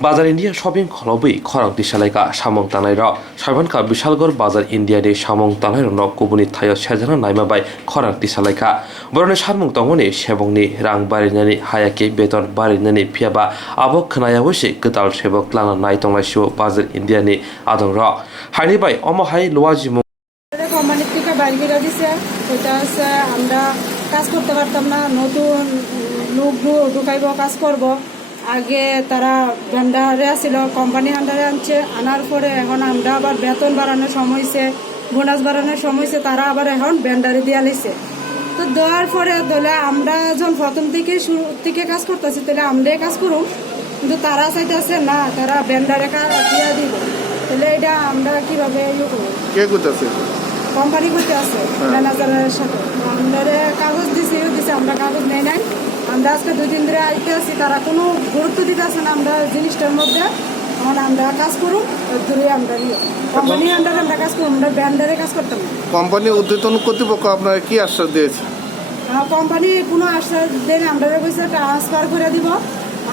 Bazar India shopping kholobi Khorang Tisakha Sanmung Tanaira Sabanka Bishalgor Bazar India de Sanmung Tanaira no Kubuni Thayo Sajana Naima by Khorang Tisakha Borokno Sanmung Tongmani Seboksi Rang Baririna Hayake Beton Baririna Phiya Abok Khanaya Wese Ketal Twlangna Naisio Bazar India ni Adongra Haini by Omahai Luaji company থেকে বাড়িয়ে দিছে এটা আছে আমরা কাজ করতে পারতাম না নতুন লোক ঢুকাইব কাজ করব আগে তারা ভেন্ডারে ছিল কোম্পানি আন্ডারে আনছে আনার পরে এখন আমরা আবার বেতন বাড়ানোর সময় হইছে বোনাস বাড়ানোর সময় হইছে তারা আবার এখন ভেন্ডারে দিয়া লইছে তো দেওয়ার পরে দলে আমরা যখন প্রথম থেকে শুরু থেকে কাজ করতেছি তাহলে আমরাই কাজ করুম কিন্তু তারা চাইতেছে না তারা ভেন্ডারে দিয়া দিব তাহলে এটা আমরা কিভাবে করব কে করতেছে কোম্পানি করতে আছে ম্যানেজারের সাথে আমরা কাগজ দিছে আমরা কাগজ নেই নাই আমরা আজকে 2 দিন ধরে আইতে আছি তারা কোনো গুরুত্ব দিতে আছে না আমরা জিনিসটার মধ্যে এখন আমরা কাজ করুন ধরে আমরা কোম্পানি আন্ডারে আমরা কাজ করুন আমরা ব্যান্ডারে কাজ করতাম কোম্পানি উদ্বোধন কর্তৃপক্ষ আপনারা কি আশ্বাস দিয়েছে কোম্পানি কোনো আশ্বাস দেন আমরা কইছে ট্রান্সফার করে দিব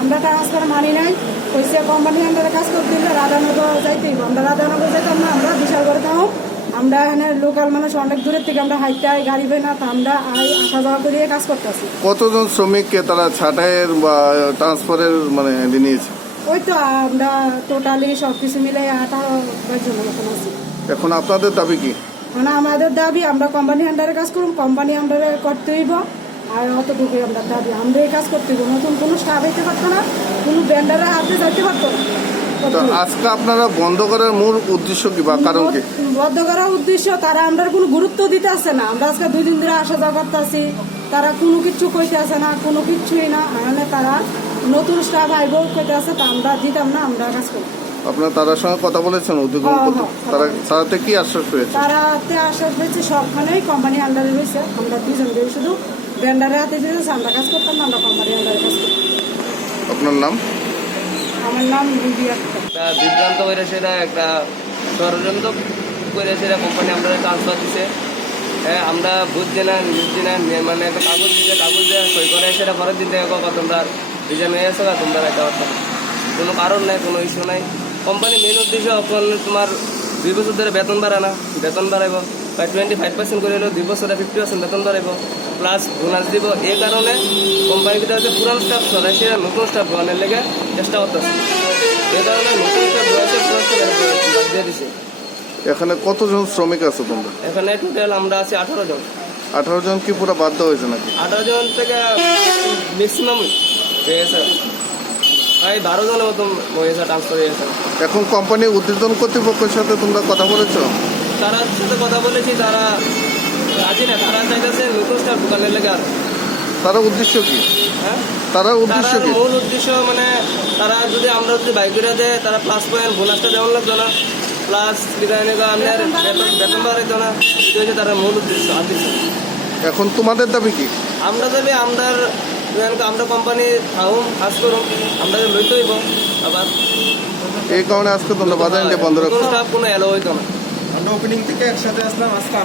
আমরা ট্রান্সফার মানি নাই কইছে কোম্পানি আন্ডারে কাজ করতে দিলে রাধানগর যাইতেই আমরা রাধানগর যাইতাম না আমরা বিশাল করে থাও আমরা এখানে লোকাল মানুষ অনেক দূরের থেকে আমরা হাইটে গাড়ি পাই না তো আমরা আসা যাওয়া করে কাজ করতেছি কতজন শ্রমিককে তারা ছাঁটাইয়ের বা ট্রান্সফারের মানে নিয়েছে ওই তো আমরা টোটালি সবকিছু মিলে 18 জন মতন আছি এখন আপনাদের দাবি কি মানে আমাদের দাবি আমরা কোম্পানি আন্ডারে কাজ করুন কোম্পানি আন্ডারে করতে হইব আর অতটুকুই আমরা দাবি আমরা এই কাজ করতে হইব নতুন কোনো স্টাফ হইতে পারতো না কোনো ব্যান্ডারে হাতে যাইতে পারতো না আজকে আপনারা বন্ধ করার মূল উদ্দেশ্য কি বা কারণ কি বন্ধ করার উদ্দেশ্য তারা আমরা কোনো গুরুত্ব দিতে আসে না আমরা আজকে 2 দিন ধরে আসা যাওয়া করতেছি তারা কোনো কিছু কইতে আসে না কোনো কিছুই না মানে তারা নতুন স্টাফ আইব কইতে আসে তা আমরা দিতাম না আমরা কাজ করি আপনারা তার সঙ্গে কথা বলেছেন উদ্বোধন করতে তারাতে কি আশ্বাস পেয়েছে তারাতে আশ্বাস পেয়েছে সবখানেই কোম্পানি আন্ডারে রয়েছে আমরা 2 জন ধরে শুধু ভেন্ডারে হাতে দিয়েছে আমরা কাজ করতাম না আমরা কোম্পানি আন্ডারে কাজ করতাম আপনার নাম আমার নাম বিভ্রান্ত করে সেটা একটা ষড়যন্ত্র করে সেটা কোম্পানি আমরা ট্রান্সফার দিছে হ্যাঁ আমরা বুঝছি না মানে একটা কাগজ দিতে কাগজ দিয়ে সই করে সেটা পরের দিন থেকে কবা তোমরা রিজাইন হয়ে আসো তোমরা রাখতে পারতাম কোনো কারণ নাই কোনো ইস্যু নাই কোম্পানি মেন উদ্দেশ্য তোমার 2 বছর ধরে বেতন বাড়াইব প্রায় 25% করে হলেও 2 বছরে 50% বেতন বাড়াইব প্লাস বোনাস দিব এই কারণে কোম্পানি ভিতরে হচ্ছে পুরান স্টাফ সরাই সেটা নতুন স্টাফ বানানোর লেগে চেষ্টা করতেছে এই কারণে নতুন স্টাফ দিয়ে দিছে এখানে কতজন শ্রমিক আছে তোমরা এখানে টোটাল আমরা আছি 18 জন 18 জন কি পুরো বাধ্য হয়েছে নাকি 18 জন থেকে ম্যাক্সিমাম হয়েছে প্রায় 12 জনের মতো হয়েছে ট্রান্সফার হয়েছে এখন কোম্পানি উদ্বোধন কর্তৃপক্ষের সাথে তোমরা কথা বলেছো তারা সাথে কথা বলেছি তারা রাজি না তারা চাইতেছে নতুন স্টাফ দোকানের লেগে আর তারা উদ্দেশ্য কি হ্যাঁ তারা উদ্দেশ্য কি মূল উদ্দেশ্য মানে তারা যদি আমরা যদি বাইক করে দেয় তারা প্লাস পয়েন্ট বোনাসটা দেওয়ার লাগতো না প্লাস আপনার বেতন বাড়াইতো না এটা হচ্ছে তারা মূল উদ্দেশ্য আর কিছু এখন তোমাদের দাবি কি আমরা দাবি আমরা কোম্পানি থাকুন কাজ করুন আমরা লইতে হইব আবার এই কারণে আজকে তোমরা বাজার বন্ধ রাখো কোনো স্টাফ কোনো এলো হইতো না আমরা ওপেনিং থেকে একসাথে আসলাম আজকে